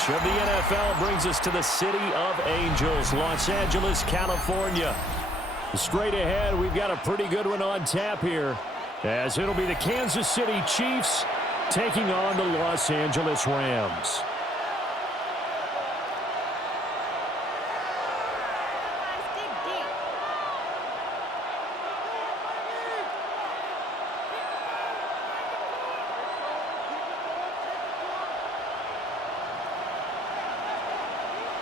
coverage of the NFL brings us to the City of Angels, Los Angeles, California. Straight ahead, we've got a pretty good one on tap here, as it'll be the Kansas City Chiefs taking on the Los Angeles Rams.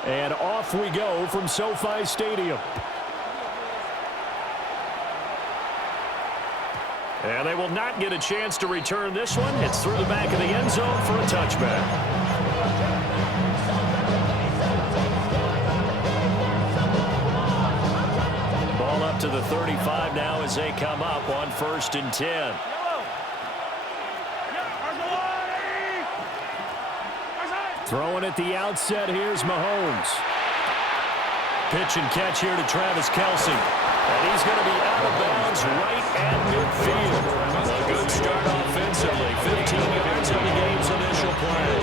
And off we go from SoFi Stadium. And they will not get a chance to return this one. It's through the back of the end zone for a touchback. Ball up to the 35 now as they come up on 1st and 10. Throwing at the outset, here's Mahomes. Pitch and catch here to Travis Kelce. And he's going to be out of bounds right at midfield. A good start offensively. 15 yards on the game's initial play.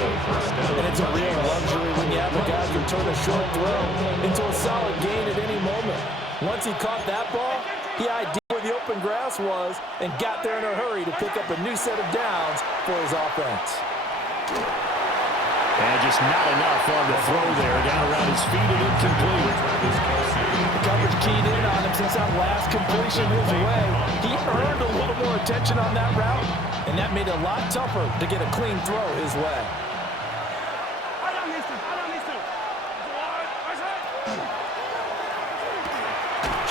And it's a real luxury when you have a guy who can turn a short throw into a solid gain at any moment. Once he caught that ball, he ID'd where the open grass was and got there in a hurry to pick up a new set of downs for his offense. And just not enough on the throw there. Down around his feet and incomplete. The coverage keyed in on him since that last completion his way. He earned a little more attention on that route, and that made it a lot tougher to get a clean throw his way.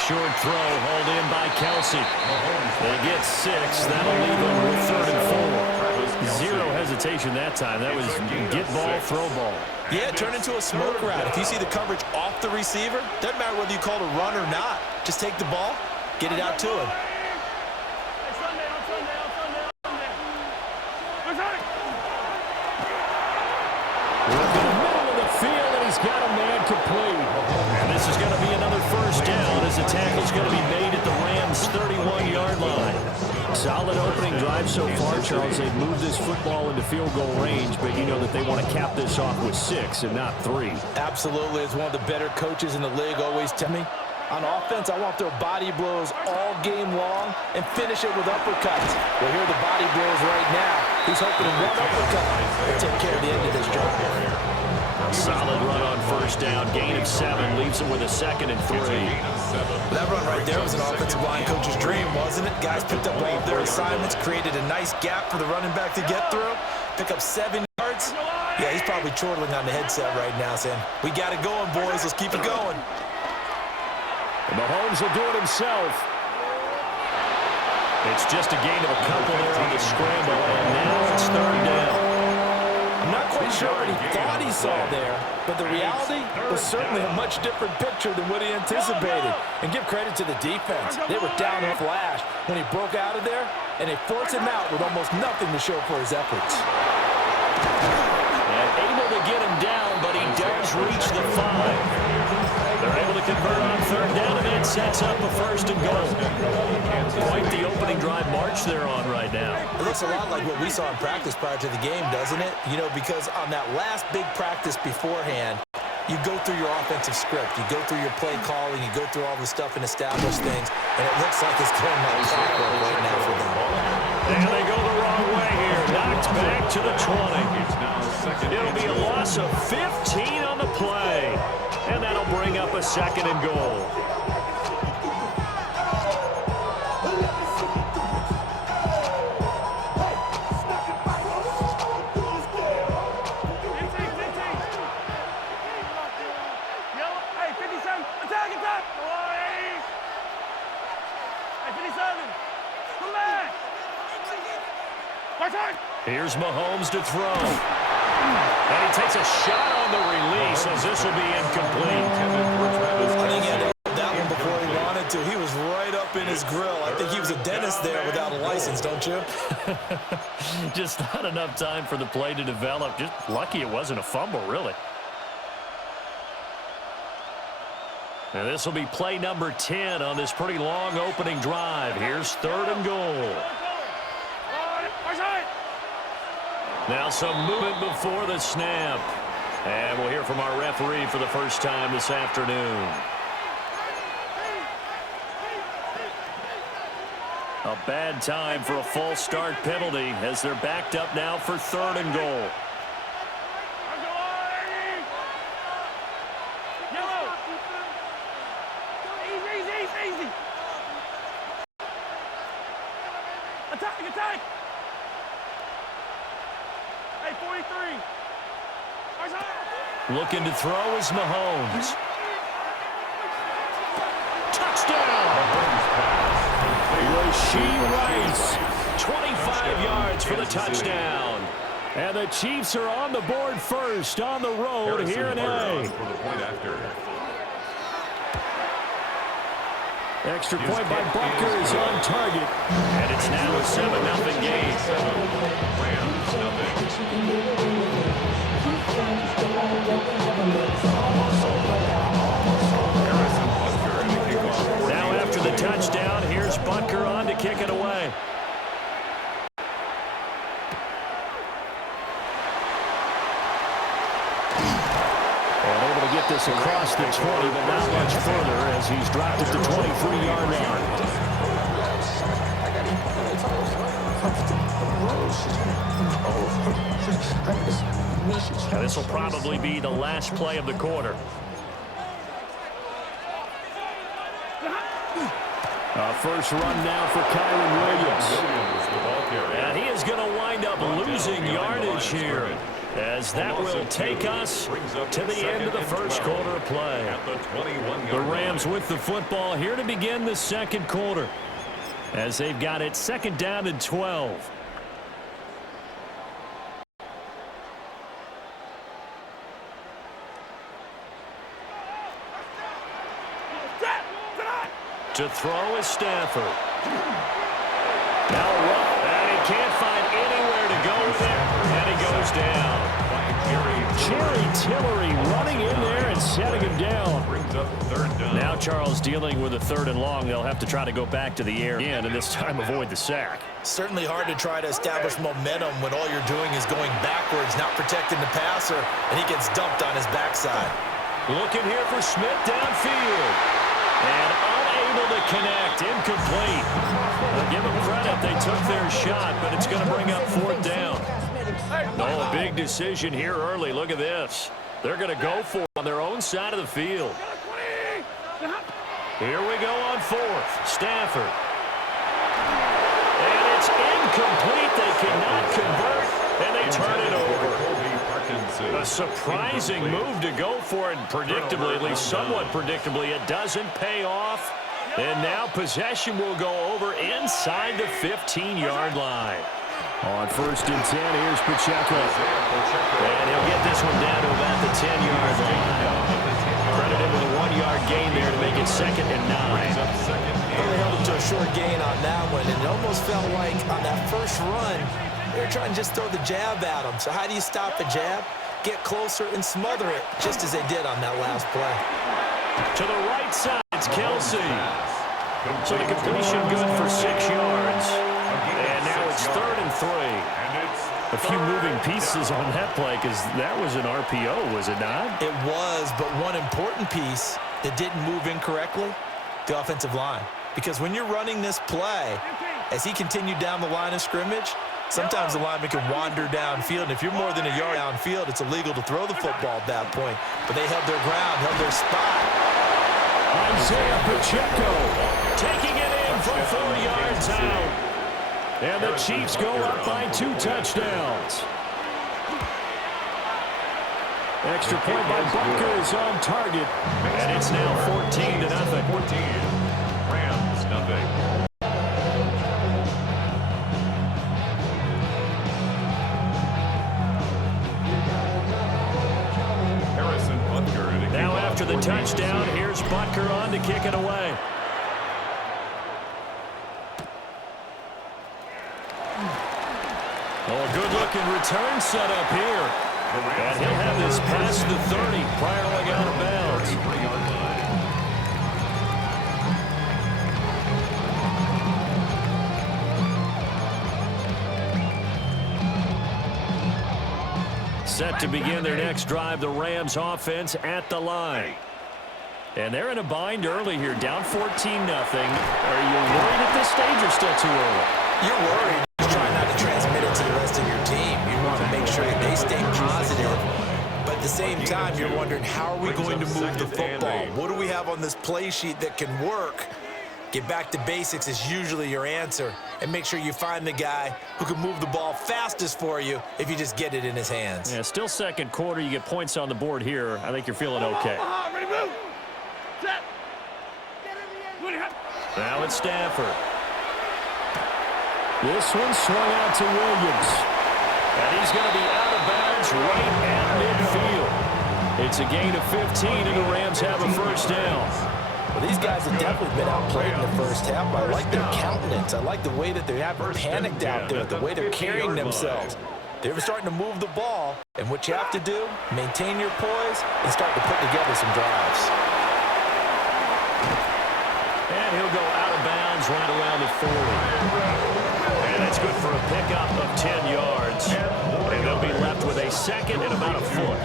Short throw hauled in by Kelce. They get 6. That'll leave them with 3rd and 4. Zero hesitation that time. That was get ball, throw ball. Yeah, turn into a smoke route. If you see the coverage off the receiver, doesn't matter whether you call it a run or not. Just take the ball, get it out to him. Look in the middle of the field, and he's got a man complete. And this is going to be another 1st down as the tackle's going to be made at the Rams' 31-yard line. Solid opening drive so far, Charles. They've moved this football into field goal range, but you know that they want to cap this off with 6 and not 3. Absolutely. As one of the better coaches in the league always tell me, on offense, I want their body blows all game long and finish it with uppercuts. Well, here are the body blows right now. He's hoping in one uppercut will take care of the end of this job. Solid run on 1st down. Gain of 7 leaves him with a 2nd and 3. That run right there was an offensive line coach's dream, wasn't it? Guys picked up all of their assignments, created a nice gap for the running back to get through, pick up 7 yards. Yeah, he's probably chortling on the headset right now saying, we got it going, boys. Let's keep it going. And Mahomes will do it himself. It's just a gain of a couple there on the scramble, and now it's 3rd down. I'm not quite sure what he thought he saw there, but the reality was certainly a much different picture than what he anticipated. And give credit to the defense. They were down in a flash when he broke out of there, and they forced him out with almost nothing to show for his efforts. And able to get him down, but he does reach the 5. They're able to convert on 3rd down, and that sets up a 1st and goal. Quite the opening drive march they're on right now. It looks a lot like what we saw in practice prior to the game, doesn't it? You know, because on that last big practice beforehand, you go through your offensive script. You go through your play calling. You go through all the stuff and establish things. And it looks like it's going like clockwork right now for them. And they go the wrong way here. Knocked back to the 20. It'll be a loss of 15 on the play. And that'll bring up a 2nd and goal. Here's Mahomes to throw. And he takes a shot on the release as this will be incomplete. I think he had to hold that one before he wanted to. He was right up in his grill. I think he was a dentist there without a license, don't you? Just not enough time for the play to develop. Just lucky it wasn't a fumble, really. And this will be play number 10 on this pretty long opening drive. Here's 3rd and goal. Now some movement before the snap. here from our referee for the first time this afternoon. A bad time for a false start penalty as they're backed up now for 3rd and goal. Attack! Hey, 43. Looking to throw is Mahomes. Touchdown! Rasheed Rice, 25 yards for the touchdown. And the Chiefs are on the board first on the road here in A. Extra point by Butker is on target. And it's now a 7-0 game. Now after the touchdown, here's Butker on to kick it away. And able to get this across the 20, but not much further as he's dropped it to 23-yard line. Now this will probably be the last play of the quarter. First run now for Kyron Williams. And he is going to wind up losing yardage here, as that will take us to the end of the first quarter of play. The Rams with the football here to begin the second quarter, as they've got it 2nd down and 12. To throw is Stafford. Now and he can't find anywhere to go there, and he goes down. Jerry Tillery running in there and setting him down. Now Charles dealing with a 3rd and long. They'll have to try to go back to the air again, and this time avoid the sack. Certainly hard to try to establish momentum when all you're doing is going backwards, not protecting the passer, and he gets dumped on his backside. Looking here for Smith downfield. And unable to connect, incomplete. Give them credit, they took their shot, but it's going to bring up 4th down. Oh, a big decision here early. Look at this. They're going to go for it on their own side of the field. Here we go on 4th. Stafford. And it's incomplete. They cannot convert, and they turn it over. A surprising move to go for it, predictably, at least somewhat predictably. It doesn't pay off. And now possession will go over inside the 15-yard line. On 1st and 10, here's Pacheco. And he'll get this one down to about the 10-yard line. Credit him with a 1-yard gain there to make it 2nd and 9. They held him to a short gain on that one, and it almost felt like on that first run, they were trying to just throw the jab at him. So how do you stop a jab? Get closer and smother it, just as they did on that last play. To the right side, it's Kelsey. So the completion good for 6 yards. And now it's 3rd and 3. A few moving pieces on that play, because that was an RPO, was it not? It was, but one important piece that didn't move incorrectly, the offensive line. Because when you're running this play, as he continued down the line of scrimmage, sometimes the lineman can wander downfield, and if you're more than a yard downfield, it's illegal to throw the football at that point. But they held their ground, held their spot. Isaiah Pacheco taking it in from 4 yards out. And the Chiefs go up by 2 touchdowns. Extra point by Butker is on target. And it's now 14-0. 14. Rams, nothing. Now after the touchdown, here's Butker on to kick it away. Oh, a good-looking return set up here. And he'll have this past the 30, priorly out of bounds. Set to begin their next drive, the Rams offense at the line. And they're in a bind early here, down 14-0. Are you worried at this stage or still too early? You're worried. Just try not to transmit it to the rest of your team. You want to make sure that they stay positive. But at the same time, you're wondering, how are we going to move the football? What do we have on this play sheet that can work? Get back to basics is usually your answer. And make sure you find the guy who can move the ball fastest for you if you just get it in his hands. Yeah, still second quarter. You get points on the board here. I think you're feeling okay. Ready, move. Set. Now it's Stafford. This one swung out to Williams. And he's going to be out of bounds right at midfield. It's a gain of 15, and the Rams have a first down. Well, these guys have definitely been outplayed in the first half. I like their countenance. I like the way that they haven't panicked out there, the way they're carrying themselves. They're starting to move the ball, and what you have to do, maintain your poise and start to put together some drives. And he'll go out of bounds right around the 40. And that's good for a pickup of 10 yards. And they'll be left with a second and about a foot.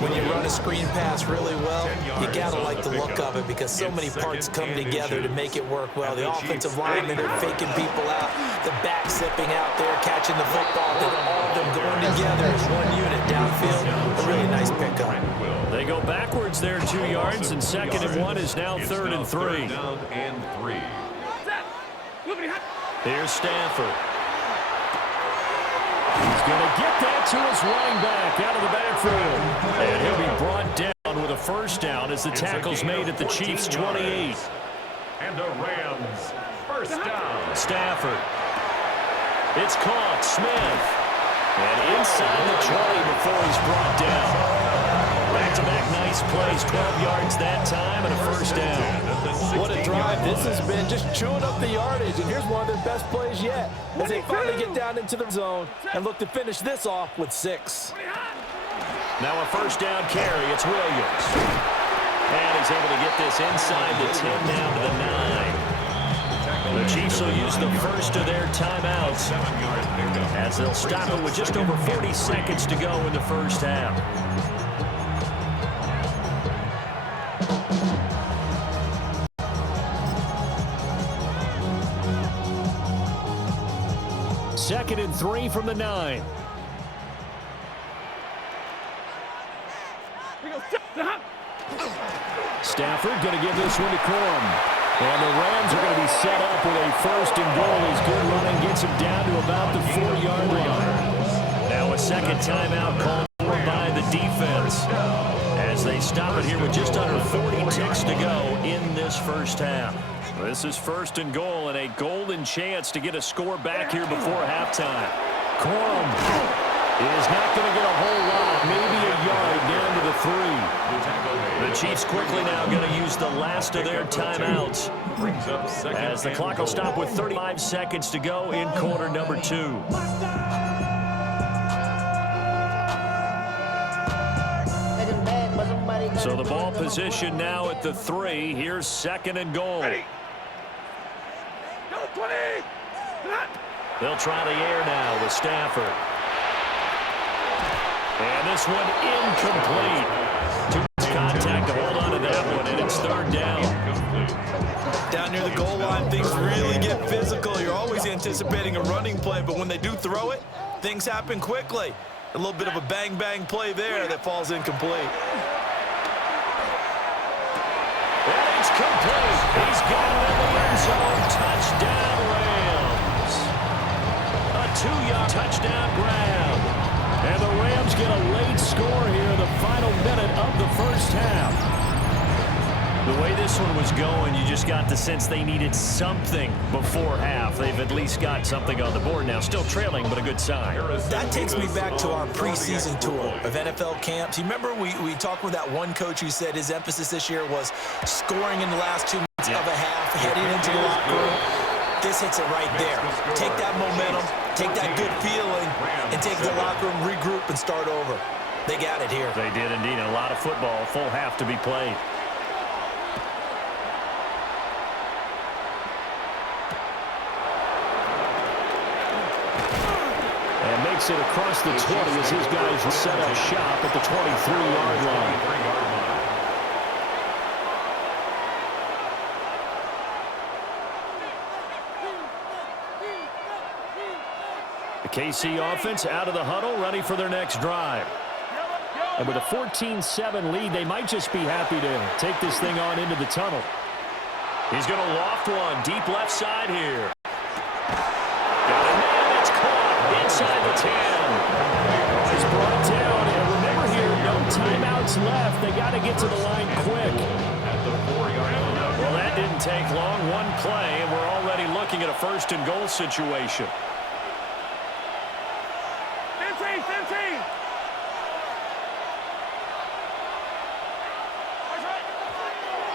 When you run a screen pass really well, you gotta like the look of it because so many parts come together to make it work well. The offensive linemen are faking people out, the back zipping out there, catching the football, then all of them going together as one unit downfield. A really nice pickup. They go backwards there 2 yards, and second and 1 is now third and 3. Here's Stafford. He's going to get that to his running back out of the backfield. And he'll be brought down with a first down as the tackle's made at the Chiefs' 28. And the Rams, first down. Stafford. It's caught. Smith. And inside the 20 before he's brought down. Back-to-back nice plays, 12 yards that time, and a first down. What a drive this has been, just chewing up the yardage, and here's one of their best plays yet as they finally get down into the zone and look to finish this off with 6. Now a first down carry, it's Williams. And he's able to get this inside the 10 down to the 9. The Chiefs will use the first of their timeouts as they'll stop it with just over 40 seconds to go in the first half. Second and 3 from the 9. Stafford going to give this one to Corum. And the Rams are going to be set up with a first and goal. His good running gets him down to about the 4-yard line. Now a second timeout called for by the defense as they stop it here with just under 40 ticks to go in this first half. This is first and goal and a golden chance to get a score back here before halftime. Corum is not going to get a whole lot, maybe a yard down to the 3. The Chiefs quickly now going to use the last of their timeouts as the clock will stop with 35 seconds to go in quarter number 2. So the ball position now at the 3. Here's second and goal. They'll try the air now with Stafford. And this one incomplete. Too much contact to hold on to that one, and it's third down. Down near the goal line, things really get physical. You're always anticipating a running play, but when they do throw it, things happen quickly. A little bit of a bang-bang play there that falls incomplete. And it's complete. He's got it in the end zone. Touchdown, Rams. A 2-yard touchdown grab. And the Rams get a late score here in the final minute of the first half. The way this one was going, you just got the sense they needed something before half. They've at least got something on the board now. Still trailing, but a good sign. That takes me back to our preseason tour of NFL camps. You remember we talked with that one coach who said his emphasis this year was scoring in the last 2 minutes of a half, heading into the locker room. This hits it right there. Take that momentum, take that good feeling, and take the locker room, regroup, and start over. They got it here. They did indeed. And a lot of football, full half to be played. takes it across the 20 as his guys set up shop at the 23-yard line. The KC offense out of the huddle, ready for their next drive. And with a 14-7 lead, they might just be happy to take this thing on into the tunnel. He's going to loft one deep left side here. Got a man, it's caught inside the 10. He's brought down, and remember here, no timeouts left. They got to get to the line quick. Well, that didn't take long. One play, and we're already looking at a first-and-goal situation.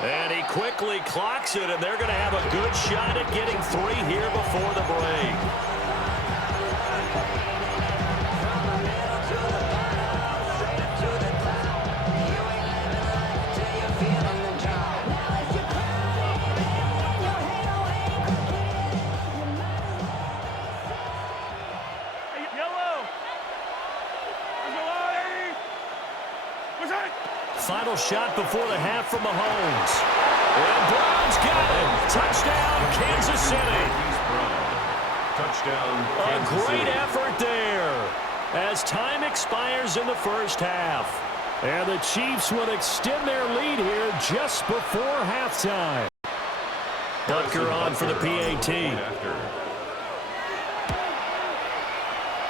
And he quickly clocks it, and they're going to have a good shot at getting 3 here before the break. Final shot before the half from Mahomes. And Brown's got him. Touchdown, Kansas City. Touchdown, A Kansas great City. effort there as time expires in the first half. And the Chiefs will extend their lead here just before halftime. Butker on for the PAT.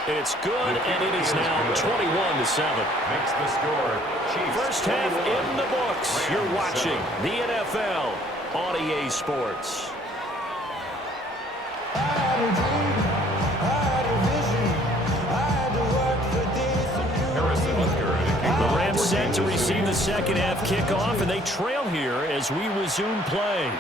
It's good, and it is now 21-7. Makes the score. Chiefs First half 21, in the books. You're Rams watching 7. the NFL on EA Sports. Harrison Butker at a kickoff. The Rams for set to Kansas receive City. the second half kickoff, and they trail here as we resume play.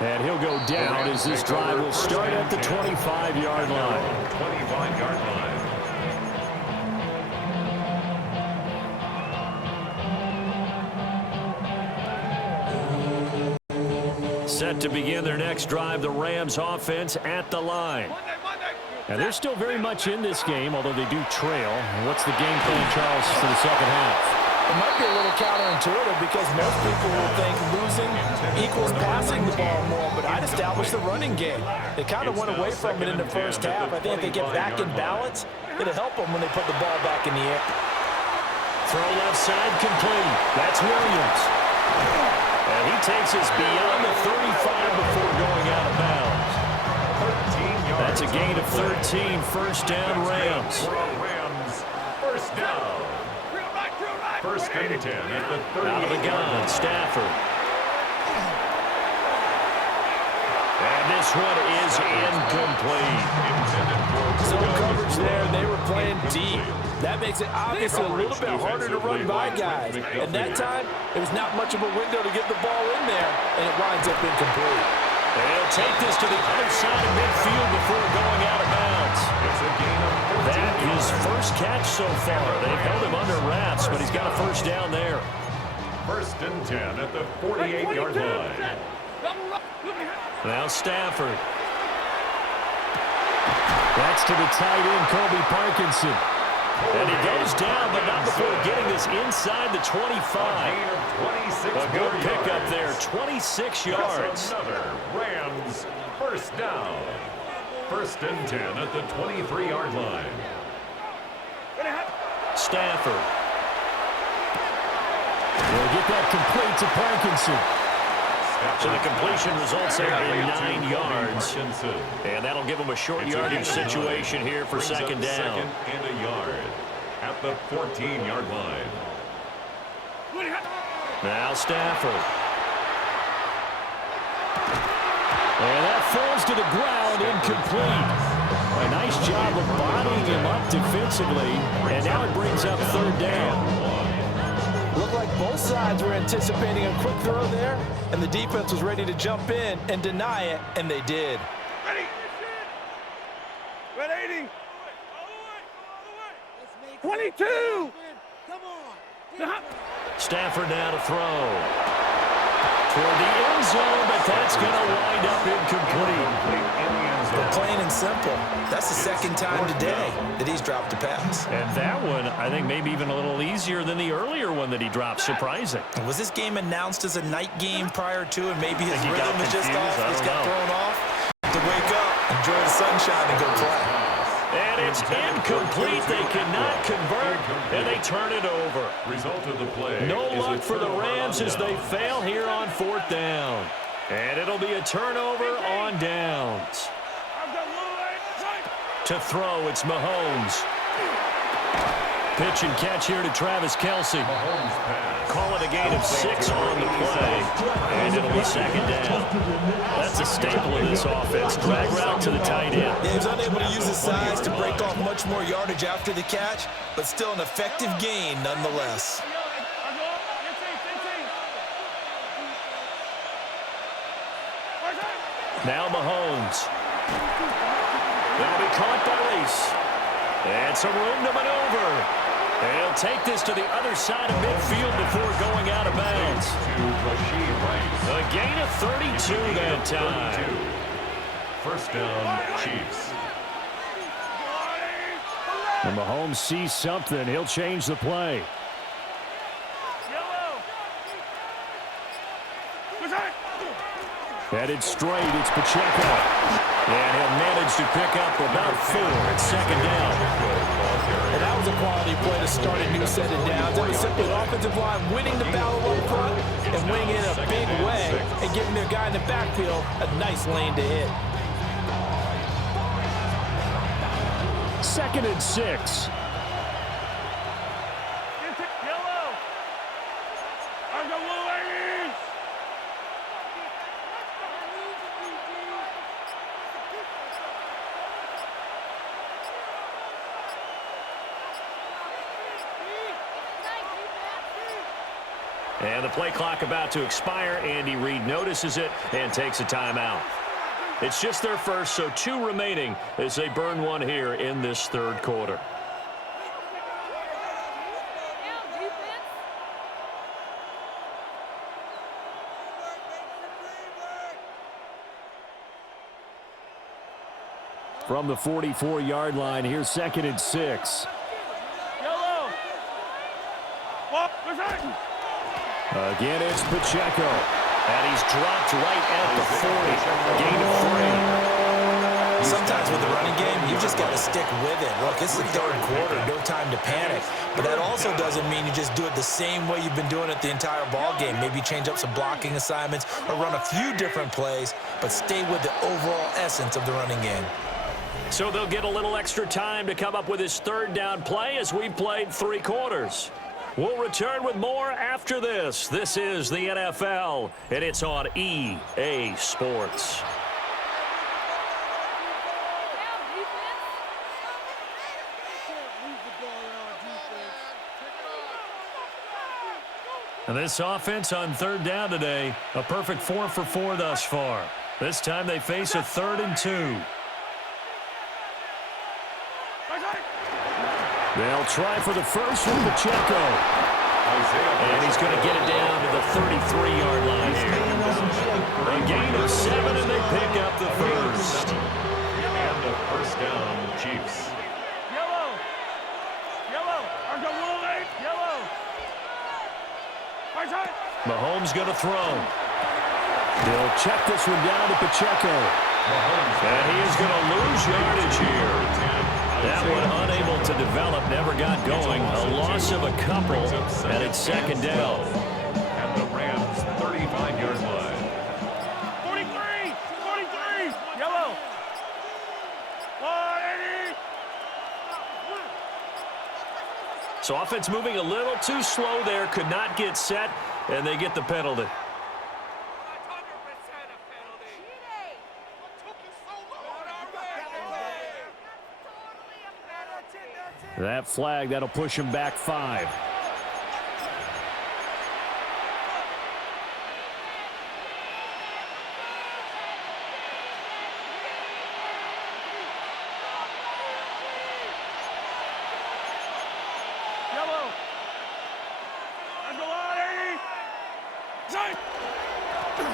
And he'll go down as this drive will start at the 25-yard line. 25-yard line. Set to begin their next drive, the Rams offense at the line. And they're still very much in this game, although they do trail. What's the game plan, Charles, for the second half? It might be a little counterintuitive because most people will think losing equals passing the ball more, but I'd establish the running game. They kind of went away from it in the first half. I think if they get back in balance, it'll help them when they put the ball back in the air. Throw left side complete. That's Williams. And he takes us beyond the 35 before going out of bounds. 13 yards. That's a gain of 13. First down, Rams. Rams. First down. First and 10 at the 38. Out of the gun, Stafford. And this one is incomplete. Zone coverage there, they were playing deep. That makes it obviously a little bit harder to run by guys. And that time, there was not much of a window to get the ball in there, and it winds up incomplete. They'll take this to the other side of midfield before going out of bounds. It's a gain of 14 That is yards. first catch so far. They've held him under wraps, but he's got a first down there. First and 10 at the 48-yard line. Now Stafford. That's to the tight end, Colby Parkinson. And he goes down, but not before getting this inside the 25. Gain of 26 A good more pickup yards. there, 26 yards. That's another Rams first down. First and 10 at the 23-yard line. Stafford. Will get that complete to Parkinson. So the completion results there in 9 yards. And that'll give them a short yardage situation here for second down. Second and a yard at the 14-yard line. Now Stafford. And that falls to the ground, incomplete. A nice job of bodying him up defensively. And now it brings up third down. Looked like both sides were anticipating a quick throw there, and the defense was ready to jump in and deny it, and they did. Ready. Ready. 22. Come on. Stafford now to throw. Toward the end zone, but that's going to wind up incomplete. but plain and simple, that's the second time today that he's dropped a pass. And that one, I think, maybe even a little easier than the earlier one that he dropped. Surprising. Was this game announced as a night game prior to, and maybe his he got rhythm was just confused. off? I He's don't got know. thrown off to wake up, enjoy the sunshine, and go play. And it's incomplete. They cannot convert, and they turn it over. Result of the play. No is luck a for the turnover Rams on as they downs. fail here on 4th down. And it'll be a turnover on downs. To throw, it's Mahomes. Pitch and catch here to Travis Kelce. Mahomes pass. Call it a gain of 6 on the play, and it'll be 2nd down. That's a staple of this offense. Drag route to the tight end. Yeah, he was unable to use his size to break off much more yardage after the catch, but still an effective gain nonetheless. Now Mahomes. That'll be caught by Reese. And some room to maneuver. And he'll take this to the other side of midfield before going out of bounds. A gain of 32 that time. 1st down, Chiefs. And Mahomes sees something. He'll change the play. Headed straight, it's Pacheco. And he'll manage to pick up about 4 at 2nd down. And that was a quality play to start a new set of downs. It was simply the offensive line winning the battle up front and winning in a big way and giving their guy in the backfield a nice lane to hit. 2nd and 6. And the play clock about to expire. Andy Reid notices it and takes a timeout. It's just their first, so 2 remaining as they burn one here in this 3rd quarter. From the 44-yard line, here's 2nd and 6. Again, it's Pacheco. And he's dropped right at the 40. Gain of 3. Sometimes with the running game, you just got to stick with it. Look, it's the 3rd quarter, no time to panic. But that also doesn't mean you just do it the same way you've been doing it the entire ball game. Maybe change up some blocking assignments or run a few different plays, but stay with the overall essence of the running game. So they'll get a little extra time to come up with his 3rd down play as we've played 3 quarters. We'll return with more after this. This is the NFL, and it's on EA Sports. And this offense on 3rd down today, a perfect 4 for 4 thus far. This time they face a 3rd and 2. They'll try for the first from Pacheco. And he's going to get it down to the 33-yard line here. A gain of 7, and they pick up the first. And a 1st down, Chiefs. Mahomes going to throw. They'll check this one down to Pacheco. And he is going to lose yardage here. That one unable to develop, never got going. A loss of a couple, and it's 2nd down. And the Rams' 35-yard line. 43, yellow. 180. So offense moving a little too slow there, could not get set, and they get the penalty. That flag, that'll push him back 5.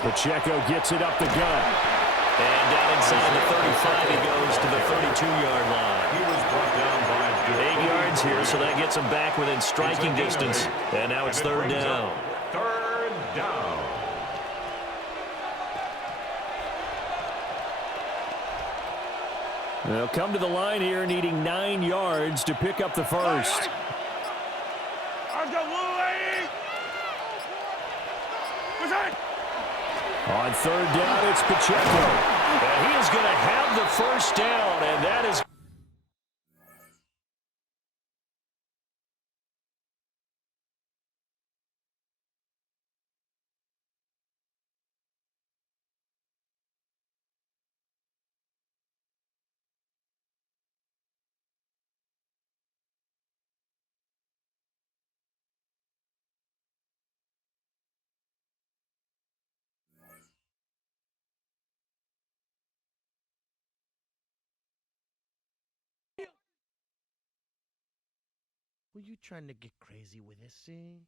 Pacheco gets it up the gut. And down inside the 35, he goes to the 32-yard line. He was brought down by 8 yards here, so that gets him back within striking distance. And now it's third down. Third down. They'll come to the line here, needing 9 yards to pick up the first. On third down, it's Pacheco. And he is going to have the first down, and that is... Were you trying to get crazy with this thing?